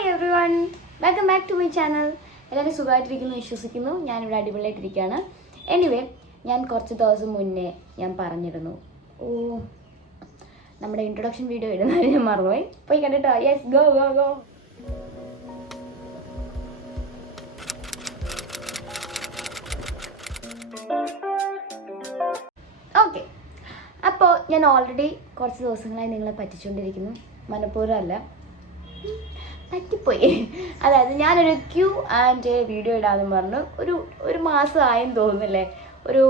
Hi everyone, welcome back to my channel. എല്ലാവരും സുഖമായിട്ടിരിക്കുന്നു വിശ്വസിക്കുന്നു. ഞാനിവിടെ അടിപൊളിയായിട്ടിരിക്കുകയാണ്. എനിവേ, ഞാൻ കുറച്ച് ദിവസം മുന്നേ ഞാൻ പറഞ്ഞിരുന്നു, നമ്മുടെ ഇൻട്രൊഡക്ഷൻ വീഡിയോ ഇടുന്നത് ഞാൻ മറന്നുപോയി. പോയി കണ്ടിട്ടോ. Yes, go go go. Okay, അപ്പോൾ ഞാൻ ഓൾറെഡി കുറച്ച് ദിവസങ്ങളായി നിങ്ങളെ പറ്റിച്ചുകൊണ്ടിരിക്കുന്നു. മനഃപൂർവ്വം അല്ല, പറ്റിപ്പോയി. അതായത് ഞാനൊരു ക്യൂ ആൻഡ് വീഡിയോ ഇടാമെന്ന് പറഞ്ഞു ഒരു മാസമായെന്ന് തോന്നുന്നില്ലേ. ഒരു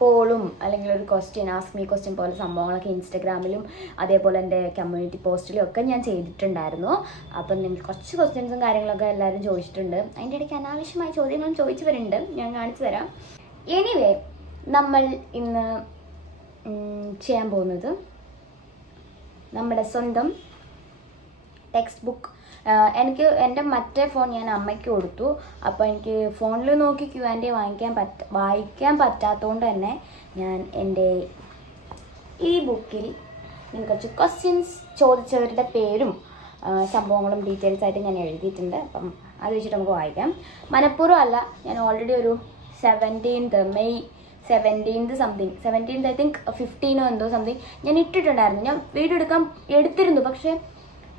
പോളും അല്ലെങ്കിൽ ഒരു ആസ്ക് മീ ക്വസ്റ്റ്യൻ പോലെ സംഭവങ്ങളൊക്കെ ഇൻസ്റ്റഗ്രാമിലും അതേപോലെ എൻ്റെ കമ്മ്യൂണിറ്റി പോസ്റ്റിലും ഒക്കെ ഞാൻ ചെയ്തിട്ടുണ്ടായിരുന്നു. അപ്പം നിങ്ങൾ കുറച്ച് ക്വസ്റ്റ്യൻസും കാര്യങ്ങളൊക്കെ എല്ലാവരും ചോദിച്ചിട്ടുണ്ട്. അതിൻ്റെ ഇടയ്ക്ക് അനാവശ്യമായ ചോദ്യങ്ങളും ചോദിച്ചു വരുന്നുണ്ട്, ഞാൻ കാണിച്ചു തരാം. എനിവേ, നമ്മൾ ഇന്ന് ചെയ്യാൻ പോകുന്നത് നമ്മുടെ സ്വന്തം ടെക്സ്റ്റ് ബുക്ക്. എനിക്ക് എൻ്റെ മറ്റേ ഫോൺ ഞാൻ അമ്മയ്ക്ക് കൊടുത്തു. അപ്പോൾ എനിക്ക് ഫോണിൽ നോക്കി Q&A വായിക്കാൻ പറ്റാത്തതുകൊണ്ട് തന്നെ ഞാൻ എൻ്റെ ഈ ബുക്കിൽ ഞാൻ കുറച്ച് ക്വസ്റ്റ്യൻസ് ചോദിച്ചവരുടെ പേരും സംഭവങ്ങളും ഡീറ്റെയിൽസ് ആയിട്ട് ഞാൻ എഴുതിയിട്ടുണ്ട്. അപ്പം അത് വെച്ചിട്ട് നമുക്ക് വായിക്കാം. മനഃപൂർവ്വം അല്ല, ഞാൻ ഓൾറെഡി ഒരു മെയ് 17th ഐ തിങ്ക് 15 എന്തോ സംതിങ് ഞാൻ ഇട്ടിട്ടുണ്ടായിരുന്നു. ഞാൻ വീഡിയോ എടുത്തിരുന്നു, പക്ഷേ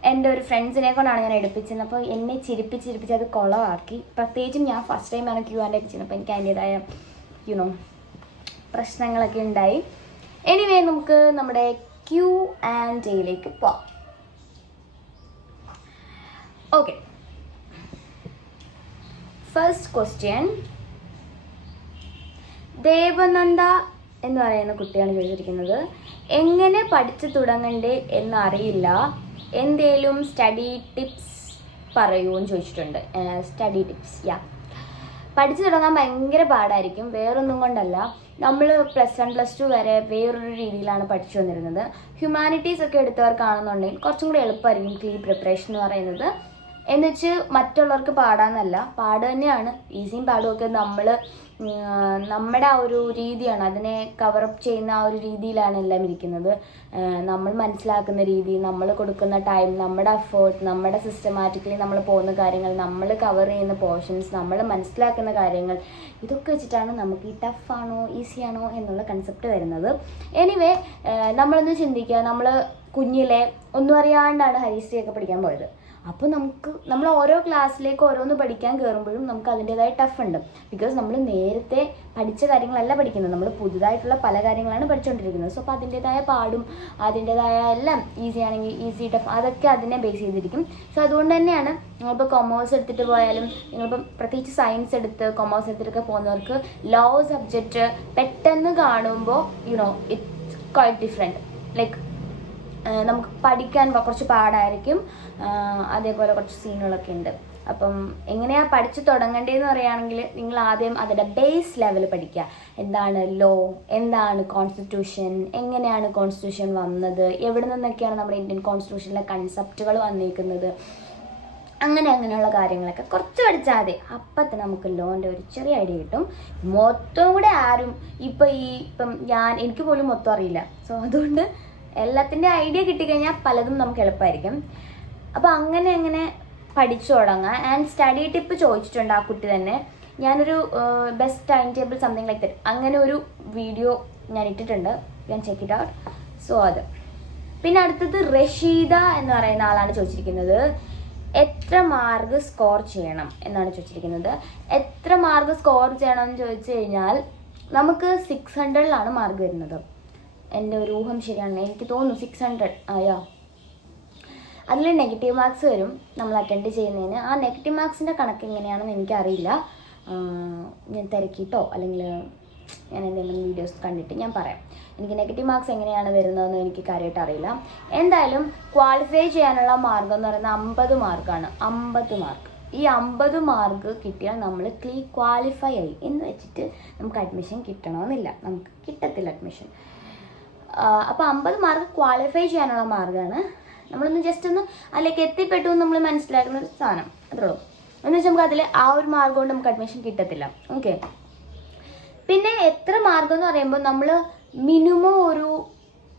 എൻ്റെ ഒരു ഫ്രണ്ട്സിനെ കൊണ്ടാണ് ഞാൻ എടുപ്പിച്ചത്. അപ്പോൾ എന്നെ ചിരിപ്പിച്ച് അത് കുളമാക്കി. പ്രത്യേകിച്ചും ഞാൻ ഫസ്റ്റ് ടൈമാണ് Q&A ഒക്കെ ചെയ്യുന്നത്. അപ്പോൾ എനിക്ക് അതിൻ്റേതായ പ്രശ്നങ്ങളൊക്കെ ഉണ്ടായി. എനിവേ, നമുക്ക് നമ്മുടെ Q&Aയിലേക്ക് പോവാം. ഓക്കെ, ഫസ്റ്റ് ക്വസ്റ്റ്യൻ ദേവനന്ദ എന്ന് പറയുന്ന കുട്ടിയാണ് ചോദിച്ചിരിക്കുന്നത്. എങ്ങനെ പഠിച്ചു തുടങ്ങണ്ടേ എന്നറിയില്ല, എന്തേലും സ്റ്റഡി ടിപ്സ് പറയുമെന്ന് ചോദിച്ചിട്ടുണ്ട്. സ്റ്റഡി ടിപ്സ്, പഠിച്ചു തുടങ്ങാൻ ഭയങ്കര പാടായിരിക്കും. വേറൊന്നും കൊണ്ടല്ല, നമ്മൾ +1 +2 വരെ വേറൊരു രീതിയിലാണ് പഠിച്ചു വന്നിരുന്നത്. ഹ്യൂമാനിറ്റീസ് ഒക്കെ എടുത്തവർക്കാണെന്നുണ്ടെങ്കിൽ കുറച്ചും കൂടി എളുപ്പമായിരിക്കും പ്രിപ്പറേഷൻ എന്ന് പറയുന്നത്. എന്നുവെച്ച് മറ്റുള്ളവർക്ക് പാടാന്നല്ല, പാട് തന്നെയാണ്. ഈസിയും പാടും ഒക്കെ നമ്മുടെ ആ ഒരു രീതിയാണ്, അതിനെ കവറപ്പ് ചെയ്യുന്ന ആ ഒരു രീതിയിലാണ് എല്ലാം ഇരിക്കുന്നത്. നമ്മൾ മനസ്സിലാക്കുന്ന രീതി, നമ്മൾ കൊടുക്കുന്ന ടൈം, നമ്മുടെ എഫേർട്ട്, നമ്മുടെ സിസ്റ്റമാറ്റിക്കലി നമ്മൾ പോകുന്ന കാര്യങ്ങൾ, നമ്മൾ കവർ ചെയ്യുന്ന പോർഷൻസ്, നമ്മൾ മനസ്സിലാക്കുന്ന കാര്യങ്ങൾ, ഇതൊക്കെ വെച്ചിട്ടാണ് നമുക്ക് ഈ ടഫാണോ ഈസിയാണോ എന്നുള്ള കൺസെപ്റ്റ് വരുന്നത്. എനിവേ, നമ്മളൊന്ന് ചിന്തിക്കുക, നമ്മൾ കുഞ്ഞിലെ ഒന്നും അറിയാണ്ടാണ് ഹരിശ്രീയൊക്കെ പഠിക്കാൻ പോയത്. അപ്പോൾ നമ്മൾ ഓരോ ക്ലാസ്സിലേക്ക് ഓരോന്ന് പഠിക്കാൻ കയറുമ്പോഴും നമുക്ക് അതിൻ്റെതായ ടഫ് ഉണ്ട്. ബിക്കോസ് നമ്മൾ നേരത്തെ പഠിച്ച കാര്യങ്ങളല്ല പഠിക്കുന്നത്, നമ്മൾ പുതുതായിട്ടുള്ള പല കാര്യങ്ങളാണ് പഠിച്ചുകൊണ്ടിരിക്കുന്നത്. സോ അപ്പോൾ അതിൻ്റെതായ പാടും അതിൻ്റെതായ എല്ലാം ഈസി ആണെങ്കിൽ ഈസി, ടഫ്, അതൊക്കെ അതിനെ ബേസ് ചെയ്തിരിക്കും. സോ അതുകൊണ്ട് തന്നെയാണ് നിങ്ങളിപ്പോൾ കൊമേഴ്സ് എടുത്തിട്ട് പോയാലും, നിങ്ങളിപ്പം പ്രത്യേകിച്ച് സയൻസ് എടുത്ത് കൊമേഴ്സ് എടുത്തിട്ടൊക്കെ പോകുന്നവർക്ക് ലോ സബ്ജക്റ്റ് പെട്ടെന്ന് കാണുമ്പോൾ ഇറ്റ്സ് ക്വൈറ്റ് ഡിഫറെൻറ്റ്. ലൈക്ക് നമുക്ക് പഠിക്കാൻ കുറച്ച് പാടായിരിക്കും. അതേപോലെ കുറച്ച് സീനുകളൊക്കെ ഉണ്ട്. അപ്പം എങ്ങനെയാണ് പഠിച്ചു തുടങ്ങേണ്ടതെന്ന് പറയുകയാണെങ്കിൽ, നിങ്ങൾ ആദ്യം അതിൻ്റെ ബേസ് ലെവൽ പഠിക്കുക. എന്താണ് ലോ, എന്താണ് കോൺസ്റ്റിറ്റ്യൂഷൻ, എങ്ങനെയാണ് കോൺസ്റ്റിറ്റ്യൂഷൻ വന്നത്, എവിടെ നിന്നൊക്കെയാണ് നമ്മുടെ ഇന്ത്യൻ കോൺസ്റ്റിറ്റ്യൂഷനിലെ കൺസെപ്റ്റുകൾ വന്നിരിക്കുന്നത്, അങ്ങനെയുള്ള കാര്യങ്ങളൊക്കെ കുറച്ച് പഠിച്ചാൽ മതി. അപ്പം നമുക്ക് ലോൻ്റെ ഒരു ചെറിയ ഐഡിയ കിട്ടും. മൊത്തം കൂടെ ആരും ഇപ്പം എനിക്ക് പോലും മൊത്തം അറിയില്ല. സോ അതുകൊണ്ട് എല്ലാത്തിൻ്റെ ഐഡിയ കിട്ടിക്കഴിഞ്ഞാൽ പലതും നമുക്ക് എളുപ്പമായിരിക്കും. അപ്പോൾ അങ്ങനെ പഠിച്ചു തുടങ്ങാം. ആൻഡ് സ്റ്റഡി ടിപ്പ് ചോദിച്ചിട്ടുണ്ട് ആ കുട്ടി തന്നെ. ഞാനൊരു best time table something like that അങ്ങനെ ഒരു വീഡിയോ ഞാൻ ഇട്ടിട്ടുണ്ട്, ഞാൻ ചെക്ക് ഇറ്റ് ഔട്ട്. സോ അത്. പിന്നെ അടുത്തത് റഷീദ എന്ന് പറയുന്ന ആളാണ് ചോദിച്ചിരിക്കുന്നത്, എത്ര മാർക്ക് സ്കോർ ചെയ്യണം എന്നാണ് ചോദിച്ചിരിക്കുന്നത്. എത്ര മാർക്ക് സ്കോർ ചെയ്യണം എന്ന് ചോദിച്ചു കഴിഞ്ഞാൽ, നമുക്ക് 600ലാണ് മാർക്ക് വരുന്നത്. എൻ്റെ ഒരു ഊഹം ശരിയാണ്, എനിക്ക് തോന്നുന്നു 600 ആയോ. അതിൽ നെഗറ്റീവ് മാർക്സ് വരും നമ്മൾ അറ്റൻഡ് ചെയ്യുന്നതിന്. ആ നെഗറ്റീവ് മാർക്സിൻ്റെ കണക്ക് എങ്ങനെയാണെന്ന് എനിക്കറിയില്ല. ഞാൻ തിരക്കിയിട്ടോ അല്ലെങ്കിൽ ഞാൻ എന്തെങ്കിലും വീഡിയോസ് കണ്ടിട്ട് ഞാൻ പറയാം. എനിക്ക് നെഗറ്റീവ് മാർക്സ് എങ്ങനെയാണ് വരുന്നതെന്ന് എനിക്ക് കാര്യമായിട്ട് അറിയില്ല. എന്തായാലും ക്വാളിഫൈ ചെയ്യാനുള്ള മാർക്ക് എന്ന് പറയുന്നത് 50 മാർക്കാണ്. 50 മാർക്ക്. ഈ 50 മാർക്ക് കിട്ടിയാൽ നമ്മൾ ക്വാളിഫൈ ആയി എന്ന് വെച്ചിട്ട് നമുക്ക് അഡ്മിഷൻ കിട്ടണമെന്നില്ല, നമുക്ക് കിട്ടത്തില്ല അഡ്മിഷൻ. അപ്പോൾ 50 മാർക്ക് ക്വാളിഫൈ ചെയ്യാനുള്ള മാർഗ്ഗമാണ്. നമ്മളൊന്ന് ജസ്റ്റ് ഒന്ന് അതിലേക്ക് എത്തിപ്പെട്ടു എന്ന് നമ്മൾ മനസ്സിലാക്കുന്ന ഒരു സാധനം, അത്രേ ഉള്ളൂ. എന്ന് വെച്ചാൽ നമുക്ക് അതിൽ ആ ഒരു മാർക്ക് കൊണ്ട് നമുക്ക് അഡ്മിഷൻ കിട്ടത്തില്ല. ഓക്കെ, പിന്നെ എത്ര മാർക്ക് എന്ന് പറയുമ്പോൾ നമ്മൾ മിനിമം ഒരു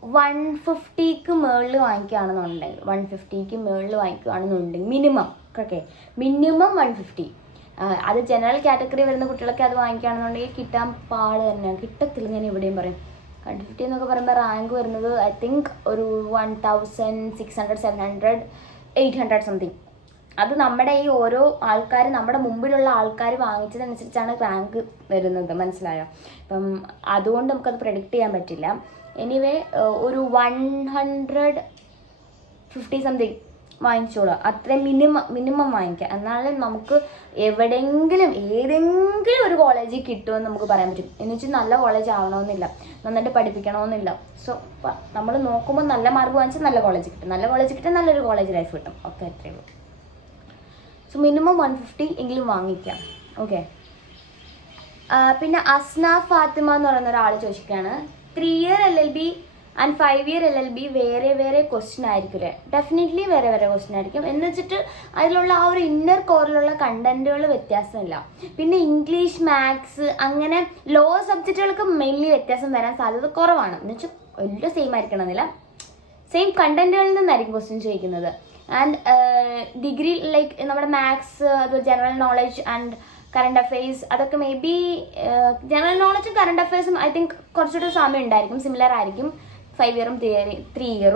150ക്ക് മുകളിൽ വാങ്ങിക്കുകയാണെന്നുണ്ടെങ്കിൽ 150ക്ക് മുകളിൽ വാങ്ങിക്കുകയാണെന്നുണ്ടെങ്കിൽ മിനിമം 150. അത് ജനറൽ കാറ്റഗറി വരുന്ന കുട്ടികളൊക്കെ അത് വാങ്ങിക്കുകയാണെന്നുണ്ടെങ്കിൽ കിട്ടാൻ പാട് തന്നെയാണ്, കിട്ടത്തില്ല. ഞാൻ എവിടെയും പറയും 150 എന്നൊക്കെ പറയുമ്പോൾ റാങ്ക് വരുന്നത് ഐ തിങ്ക് ഒരു 1600, 700, 800 സംതിങ്. അത് നമ്മുടെ ഈ ഓരോ ആൾക്കാർ, നമ്മുടെ മുമ്പിലുള്ള ആൾക്കാർ വാങ്ങിച്ചതനുസരിച്ചാണ് റാങ്ക് വരുന്നത്, മനസ്സിലായോ? അപ്പം അതുകൊണ്ട് നമുക്കത് പ്രെഡിക്റ്റ് ചെയ്യാൻ പറ്റില്ല. എനിവേ ഒരു 150 സംതിങ് വാങ്ങിച്ചോളൂ, അത്രയും മിനിമം വാങ്ങിക്കുക. എന്നാലും നമുക്ക് ഏതെങ്കിലും ഒരു കോളേജിൽ കിട്ടുമെന്ന് നമുക്ക് പറയാൻ പറ്റും. എന്ന് വെച്ചാൽ നല്ല കോളേജ് ആവണമെന്നില്ല, നന്നായിട്ട് പഠിപ്പിക്കണമെന്നില്ല. സോ നമ്മൾ നോക്കുമ്പോൾ നല്ല മാർക്ക് വാങ്ങിച്ചാൽ നല്ല കോളേജ് കിട്ടും, നല്ല കോളേജ് കിട്ടാൻ നല്ലൊരു കോളേജ് ലൈഫ് കിട്ടും. ഓക്കെ, അത്രയേ ഉള്ളൂ. സോ മിനിമം 150 എങ്കിലും വാങ്ങിക്കാം. ഓക്കെ. പിന്നെ അസ്ന ഫാത്തിമ എന്ന് പറയുന്ന ഒരാൾ ചോദിക്കുകയാണ്, 3 year LLB and 5 year LLB വേറെ ക്വസ്റ്റ്യൻ ആയിരിക്കും. ഡെഫിനറ്റ്ലി വേറെ ക്വസ്റ്റ്യൻ ആയിരിക്കും. എന്ന് വെച്ചിട്ട് അതിലുള്ള ആ ഒരു ഇന്നർ കോറിലുള്ള കണ്ടന്റുകൾ വ്യത്യാസമില്ല. പിന്നെ ഇംഗ്ലീഷ്, മാത്സ് അങ്ങനെ ലോ സബ്ജക്റ്റുകൾക്ക് മെയിൻലി വ്യത്യാസം വരാൻ സാധ്യത കുറവാണ്. എന്ന് വെച്ചാൽ എല്ലാം സെയിം ആയിരിക്കണമെന്നില്ല, സെയിം കണ്ടന്റുകളിൽ നിന്നായിരിക്കും ക്വസ്റ്റ്യൻ ചോദിക്കുന്നത്. ആൻഡ് ഡിഗ്രി ലൈക്ക് നമ്മുടെ മാത്സ്, അതുപോലെ general knowledge and current affairs, അതൊക്കെ മേ ബി ജനറൽ നോളജും കറണ്ട് അഫെയർസും ഐ തിങ്ക് കുറച്ചുകൂടെ സാമ്യം ഉണ്ടായിരിക്കും, സിമിലർ ആയിരിക്കും. 5 year 3 year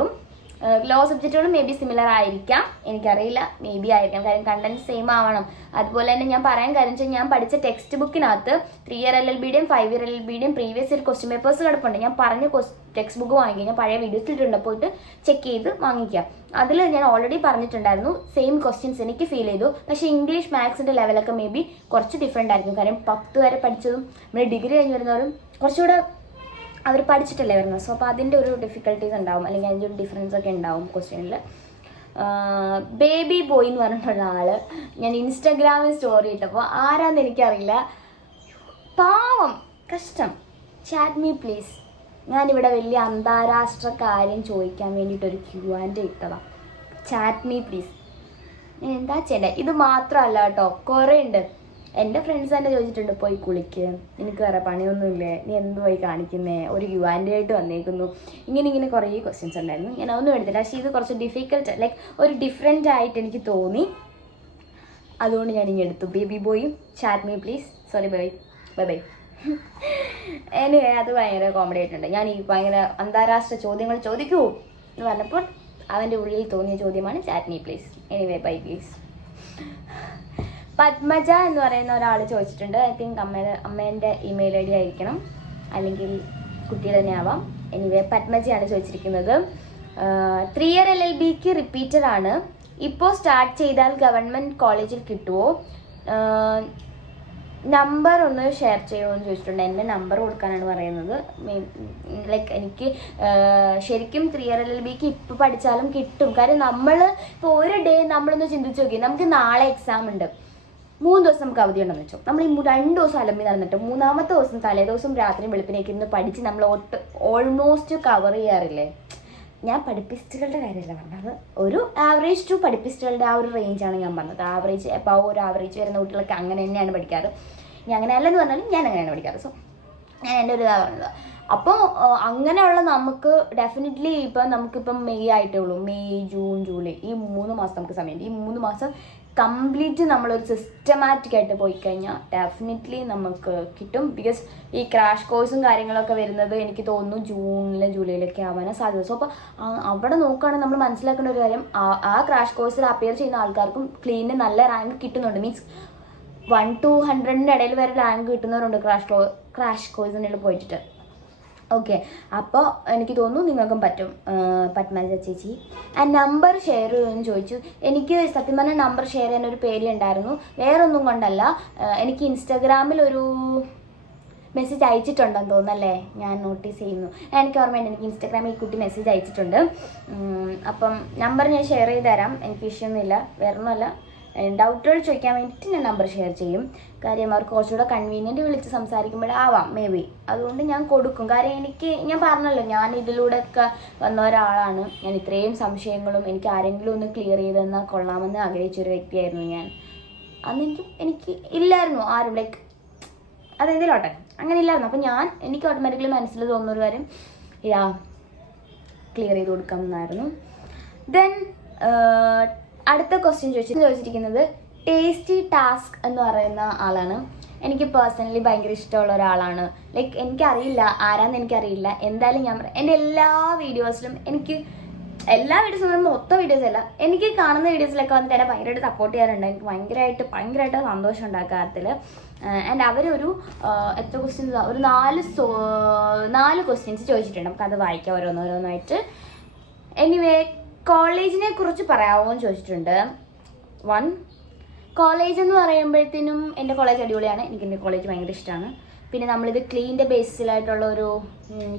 ലോ സബ്ജക്റ്റുകളും മേ ബി സിമിലർ ആയിരിക്കാം, എനിക്കറിയില്ല, മേ ബി ആയിരിക്കാം. കാര്യം കണ്ടന്റ് സെയിം ആവണം. അതുപോലെ തന്നെ ഞാൻ പറയാൻ കാര്യം വെച്ചാൽ ഞാൻ പഠിച്ച ടെക്സ്റ്റ് ബുക്കിനകത്ത് 3 year LLBയുടെയും 5 year LLBയുടെയും പ്രീവിയസ് ഇയർ ക്വസ്റ്റ്യൻ പേപ്പേഴ്സ് കിടപ്പുണ്ട്. ഞാൻ പറഞ്ഞ ടെക്സ്റ്റ് ബുക്ക് വാങ്ങിക്കുക, ഞാൻ പഴയ വീഡിയോസ് ഇട്ടിട്ടുണ്ട്, പോയിട്ട് ചെക്ക് ചെയ്ത് വാങ്ങിക്കാം. അതിൽ ഞാൻ ഓൾറെഡി പറഞ്ഞിട്ടുണ്ടായിരുന്നു സെയിം ക്വസ്റ്റ്യൻസ് എനിക്ക് ഫീൽ ചെയ്തു. പക്ഷേ ഇംഗ്ലീഷ് മാത്സിൻ്റെ ലെവലൊക്കെ മേ ബി കുറച്ച് ഡിഫറെൻ്റ് ആയിരിക്കും. കാര്യം 10 വരെ പഠിച്ചതും നമ്മൾ ഡിഗ്രി കഴിഞ്ഞ് വരുന്നവരും കുറച്ചുകൂടെ അവർ പഠിച്ചിട്ടല്ലേ വരുന്നത്. സോ അപ്പോൾ അതിൻ്റെ ഒരു ഡിഫിക്കൽട്ടീസ് ഉണ്ടാവും, അല്ലെങ്കിൽ അതിൻ്റെ ഒരു ഡിഫറൻസ് ഒക്കെ ഉണ്ടാവും ക്വസ്റ്റ്യനിൽ. ബേബി ബോയ് എന്ന് പറഞ്ഞിട്ടുള്ള ഞാൻ ഇൻസ്റ്റാഗ്രാമിൽ സ്റ്റോറി ഇട്ടപ്പോൾ ആരാന്ന് എനിക്കറിയില്ല, പാവം കഷ്ടം, ചാറ്റ് മീ പ്ലീസ്. ഞാനിവിടെ വലിയ അന്താരാഷ്ട്ര കാര്യം ചോദിക്കാൻ വേണ്ടിയിട്ടൊരു Q&A ഇട്ടതാണ്. Chat me please. ഞാൻ എന്താ ചെയ്യണ്ടേ? ഇത് മാത്രമല്ല കേട്ടോ, കുറേ ഉണ്ട്. എൻ്റെ ഫ്രണ്ട്സ് തന്നെ ചോദിച്ചിട്ടുണ്ട്, പോയി കുളിക്ക്, എനിക്ക് വേറെ പണിയൊന്നുമില്ലേ, നീ എന്തുപോയി കാണിക്കുന്നേ, ഒരു Q&A ആയിട്ട് വന്നേക്കുന്നു, ഇങ്ങനെ കുറേ ക്വസ്റ്റ്യൻസ് ഉണ്ടായിരുന്നു. ഞാൻ ഒന്നും എടുത്തില്ല. പക്ഷേ ഇത് കുറച്ച് ഡിഫിക്കൽട്ട്, ലൈക്ക് ഒരു ഡിഫറെൻ്റ് ആയിട്ട് എനിക്ക് തോന്നി, അതുകൊണ്ട് ഞാൻ ഇങ്ങനെ എടുത്തു. ബേബി ബോയും chat me please. Sorry, bye. Anyway അത് ഭയങ്കര കോമഡി ആയിട്ടുണ്ട്. ഞാൻ ഈ ഭയങ്കര അന്താരാഷ്ട്ര ചോദ്യങ്ങൾ ചോദിക്കൂ എന്ന് പറഞ്ഞപ്പോൾ അവൻ്റെ ഉള്ളിൽ തോന്നിയ ചോദ്യമാണ് chat me please. Anyway by please. Padmaja എന്ന് പറയുന്ന ഒരാൾ ചോദിച്ചിട്ടുണ്ട്. ഐ തിങ്ക് അമ്മേൻ്റെ ഇമെയിൽ ID ആയിരിക്കണം, അല്ലെങ്കിൽ കുട്ടിയുടെ തന്നെ ആവാം. എനിവേ പത്മജയാണ് ചോദിച്ചിരിക്കുന്നത്. 3 year LLBക്ക് റിപ്പീറ്റഡ് ആണ്. ഇപ്പോൾ സ്റ്റാർട്ട് ചെയ്താൽ ഗവൺമെൻറ് കോളേജിൽ കിട്ടുമോ? നമ്പർ ഒന്ന് ഷെയർ ചെയ്യുമോ എന്ന് ചോദിച്ചിട്ടുണ്ട്. എൻ്റെ നമ്പർ കൊടുക്കാനാണ് പറയുന്നത്. ലൈക്ക് എനിക്ക് ശരിക്കും 3 year LLBക്ക് ഇപ്പോൾ പഠിച്ചാലും കിട്ടും. കാര്യം നമ്മൾ ഇപ്പോൾ ഒരു ഡേ നമ്മളൊന്ന് ചിന്തിച്ച് നോക്കി, നമുക്ക് നാളെ എക്സാം ഉണ്ട്, 3 ദിവസം നമുക്ക് അവധി ഉണ്ടെന്ന് വെച്ചോ. നമ്മൾ ഈ 2 ദിവസം അലമ്പി നടന്നിട്ട് 3ാമത്തെ ദിവസം തലേദിവസം രാത്രി വെളുപ്പിനേക്ക് ഇരുന്ന് പഠിച്ച് നമ്മൾ ഓൾമോസ്റ്റ് കവർ ചെയ്യാറില്ലേ? ഞാൻ പഠിപ്പിസ്റ്റുകളുടെ കാര്യമല്ല പറഞ്ഞത്, ഒരു ആവറേജ് ടു പഠിപ്പിസ്റ്റുകളുടെ ആ ഒരു റേഞ്ചാണ് ഞാൻ പറഞ്ഞത്. ആവറേജ് ഇപ്പോൾ ഒരു ആവറേജ് വരുന്ന കുട്ടികളൊക്കെ അങ്ങനെ തന്നെയാണ് പഠിക്കാറ്. ഞാൻ അങ്ങനെ അല്ലെന്ന് പറഞ്ഞാലും ഞാൻ അങ്ങനെയാണ് പഠിക്കാറ്. സോ ഞാൻ എൻ്റെ ഒരു ഇതാണ് പറഞ്ഞത്. അപ്പോൾ അങ്ങനെയുള്ള നമുക്ക് ഡെഫിനറ്റ്ലി നമുക്കിപ്പം മെയ് ആയിട്ടേ ഉള്ളൂ. മെയ്, ജൂൺ, ജൂലൈ, ഈ 3 മാസം നമുക്ക് സമയമുണ്ട്. ഈ 3 മാസം കംപ്ലീറ്റ് നമ്മളൊരു സിസ്റ്റമാറ്റിക് ആയിട്ട് പോയി കഴിഞ്ഞാൽ ഡെഫിനറ്റ്ലി നമുക്ക് കിട്ടും. ബിക്കോസ് ഈ ക്രാഷ് കോഴ്സും കാര്യങ്ങളൊക്കെ വരുന്നത് എനിക്ക് തോന്നുന്നു ജൂണിലും ജൂലൈയിലൊക്കെ ആവാനാണ് സാധ്യത. സോ അപ്പോൾ അവിടെ നോക്കുകയാണെങ്കിൽ നമ്മൾ മനസ്സിലാക്കേണ്ട ഒരു കാര്യം, ആ ക്രാഷ് കോഴ്സിൽ അപ്പിയർ ചെയ്യുന്ന ആൾക്കാർക്കും ക്ലീനിന് നല്ല റാങ്ക് കിട്ടുന്നുണ്ട്. മീൻസ് 1 to 100 ഇടയിൽ വരെ റാങ്ക് കിട്ടുന്നവരുണ്ട് ക്രാഷ് കോഴ്സിനുള്ളിൽ പോയിട്ട്. ഓക്കെ, അപ്പോൾ എനിക്ക് തോന്നുന്നു നിങ്ങൾക്കും പറ്റും. പത്മജ ചേച്ചി ആ നമ്പർ ഷെയർ ചെയ്യുമെന്ന് ചോദിച്ചു. എനിക്ക് സത്യം പറഞ്ഞാൽ നമ്പർ ഷെയർ ചെയ്യാൻ ഒരു പേടിയുണ്ടായിരുന്നു, വേറൊന്നും കൊണ്ടല്ല. എനിക്ക് ഇൻസ്റ്റാഗ്രാമിൽ ഒരു മെസ്സേജ് അയച്ചിട്ടുണ്ടെന്ന് തോന്നുന്നല്ലേ, ഞാൻ നോട്ടീസ് ചെയ്യുന്നു. എനിക്ക് ഓർമ്മയുണ്ട്, എനിക്ക് ഇൻസ്റ്റാഗ്രാമിൽ ഈ കുട്ടി മെസ്സേജ് അയച്ചിട്ടുണ്ട്. അപ്പം നമ്പർ ഞാൻ ഷെയർ ചെയ്ത് തരാം, എനിക്ക് വിഷയമൊന്നുമില്ല, വേറൊന്നുമല്ല. ഡൗട്ടുകൾ ചോദിക്കാൻ വേണ്ടിയിട്ട് ഞാൻ നമ്പർ ഷെയർ ചെയ്യും. കാര്യം അവർക്ക് കുറച്ചുകൂടെ കൺവീനിയൻറ്റ് വിളിച്ച് സംസാരിക്കുമ്പോഴാവാം മേ ബി, അതുകൊണ്ട് ഞാൻ കൊടുക്കും. കാര്യം ഞാൻ പറഞ്ഞല്ലോ, ഞാൻ ഇതിലൂടെയൊക്കെ വന്ന ഒരാളാണ്. ഞാൻ ഇത്രയും സംശയങ്ങളും എനിക്ക് ആരെങ്കിലും ഒന്ന് ക്ലിയർ ചെയ്തെന്നാൽ കൊള്ളാമെന്ന് ആഗ്രഹിച്ചൊരു വ്യക്തിയായിരുന്നു ഞാൻ. അന്ന് എനിക്ക് ഇല്ലായിരുന്നു ആരും, ലൈക്ക് അതെന്തിലോട്ടെ അങ്ങനെ ഇല്ലായിരുന്നു. അപ്പം എനിക്ക് ഓട്ടോമാറ്റിക്കലി മനസ്സിൽ തോന്നുന്നൊരു കാര്യം, ക്ലിയർ ചെയ്ത് കൊടുക്കാമെന്നായിരുന്നു. ദെൻ അടുത്ത ക്വസ്റ്റ്യൻ ചോദിച്ചിരിക്കുന്നത് ടേസ്റ്റി ടാസ്ക് എന്ന് പറയുന്ന ആളാണ്. എനിക്ക് പേഴ്സണലി ഭയങ്കര ഇഷ്ടമുള്ള ഒരാളാണ്. ലൈക്ക് എനിക്കറിയില്ല ആരാന്ന് എനിക്കറിയില്ല. എന്തായാലും ഞാൻ പറയാം, എൻ്റെ എല്ലാ വീഡിയോസിലും എല്ലാ വീഡിയോസും പറയുമ്പോൾ മൊത്തം വീഡിയോസ് അല്ല, എനിക്ക് കാണുന്ന വീഡിയോസിലൊക്കെ വന്നിട്ട് എന്നെ ഭയങ്കരമായിട്ട് സപ്പോർട്ട് ചെയ്യാറുണ്ട്. എനിക്ക് ഭയങ്കരമായിട്ട് സന്തോഷം ഉണ്ടാക്കുക കാര്യത്തിൽ. ആൻഡ് അവരൊരു എത്ര ക്വസ്റ്റ്യൻസ്, ഒരു 4 ക്വസ്റ്റ്യൻസ് ചോദിച്ചിട്ടുണ്ട്. നമുക്കത് വായിക്കാം ഓരോന്നോരോന്നായിട്ട്. എനിവേ, കോളേജിനെ കുറിച്ച് പറയാമോ എന്ന് ചോദിച്ചിട്ടുണ്ട്. 1, കോളേജ് എന്ന് പറയുമ്പോഴത്തേനും എൻ്റെ കോളേജ് അടിപൊളിയാണ്. എനിക്ക് എൻ്റെ കോളേജ് ഭയങ്കര ഇഷ്ടമാണ്. പിന്നെ നമ്മളിത് ക്ലീൻ്റെ ബേസിലായിട്ടുള്ള ഒരു